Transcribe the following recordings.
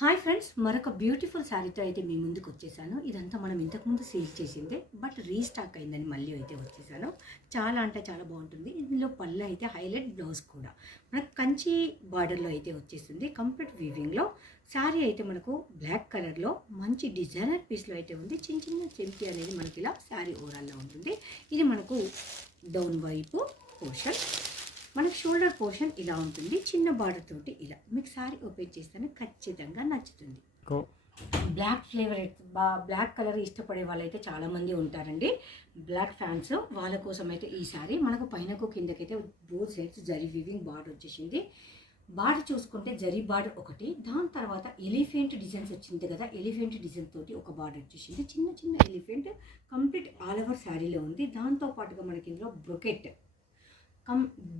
Hi friends, మరొక beautiful శారీతో అయితే మీ ముందుకు వచ్చేసాను. ఇదంతా మనం ఇంతకుముందు సేల్ చేసిందే, బట్ రీస్టాక్ అయిందని మళ్ళీ అయితే వచ్చేసాను. చాలా అంటే చాలా బాగుంటుంది. ఇందులో పళ్ళు అయితే హైలైట్, బ్లౌజ్ కూడా మనకు కంచి బార్డర్లో అయితే వచ్చేస్తుంది. కంప్లీట్ వీవింగ్లో శారీ అయితే మనకు బ్లాక్ కలర్లో మంచి డిజైనర్ పీస్లో అయితే ఉంది. చిన్న చిన్న చెంపి అనేది మనకి ఇలా శారీ ఓవరాల్లో ఉంటుంది. ఇది మనకు డౌన్ వైపు పోర్షన్, మనకు షోల్డర్ పోర్షన్ ఇలా ఉంటుంది. చిన్న బార్డర్ తోటి ఇలా మీకు సారీ ఓపెన్ చేస్తేనే ఖచ్చితంగా నచ్చుతుంది. బ్లాక్ ఫ్లేవర్ బ్లాక్ కలర్ ఇష్టపడే వాళ్ళైతే చాలామంది ఉంటారండి, బ్లాక్ ఫ్యాన్స్. వాళ్ళ కోసం అయితే ఈ సారీ మనకు పైనకు కిందకైతే both sides zari weaving border వచ్చేసింది. బార్డర్ చూసుకుంటే జరీ బార్డర్ ఒకటి, దాని తర్వాత ఎలిఫెంట్ డిజైన్స్ వచ్చింది కదా, ఎలిఫెంట్ డిజైన్ తోటి ఒక బార్డర్ వచ్చేసింది. చిన్న చిన్న ఎలిఫెంట్ కంప్లీట్ ఆల్ ఓవర్ శారీలో ఉంది. దాంతో పాటుగా మనకి ఇందులో బ్రొకెట్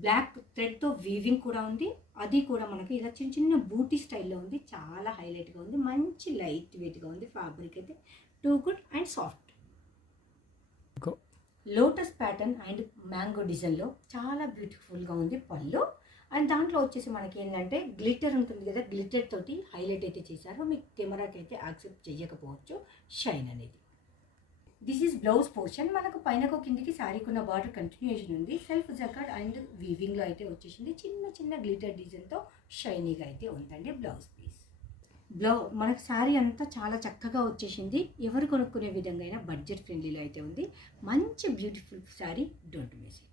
బ్లాక్ థ్రెడ్తో వీవింగ్ కూడా ఉంది. అది కూడా మనకి ఇలా చిన్న చిన్న బూటీ స్టైల్లో ఉంది. చాలా హైలైట్గా ఉంది, మంచి లైట్ వెయిట్గా ఉంది. ఫ్యాబ్రిక్ అయితే too good and soft. Lotus pattern and mango డిజైన్లో చాలా బ్యూటిఫుల్గా ఉంది పళ్ళు. అండ్ దాంట్లో వచ్చేసి మనకి ఏంటంటే గ్లిటర్ ఉంటుంది కదా, గ్లిటర్ తోటి హైలైట్ అయితే చేశారు. మీకు కెమెరాకి అయితే యాక్సెప్ట్ చేయకపోవచ్చు షైన్ అనేది. This is blouse portion. మనకు పైనకు కిందికి శారీకున్న బార్డర్ కంటిన్యూషన్ ఉంది. సెల్ఫ్ జకార్డ్ అండ్ వీవింగ్లో అయితే వచ్చేసింది. చిన్న చిన్న గ్లిటర్ డిజైన్తో షైనీగా అయితే ఉందండి బ్లౌజ్ పీస్. మనకు శారీ అంతా చాలా చక్కగా వచ్చేసింది. ఎవరు కొనుక్కునే విధంగా అయినా బడ్జెట్ ఫ్రెండ్లీలో అయితే ఉంది. మంచి beautiful sari, don't miss it.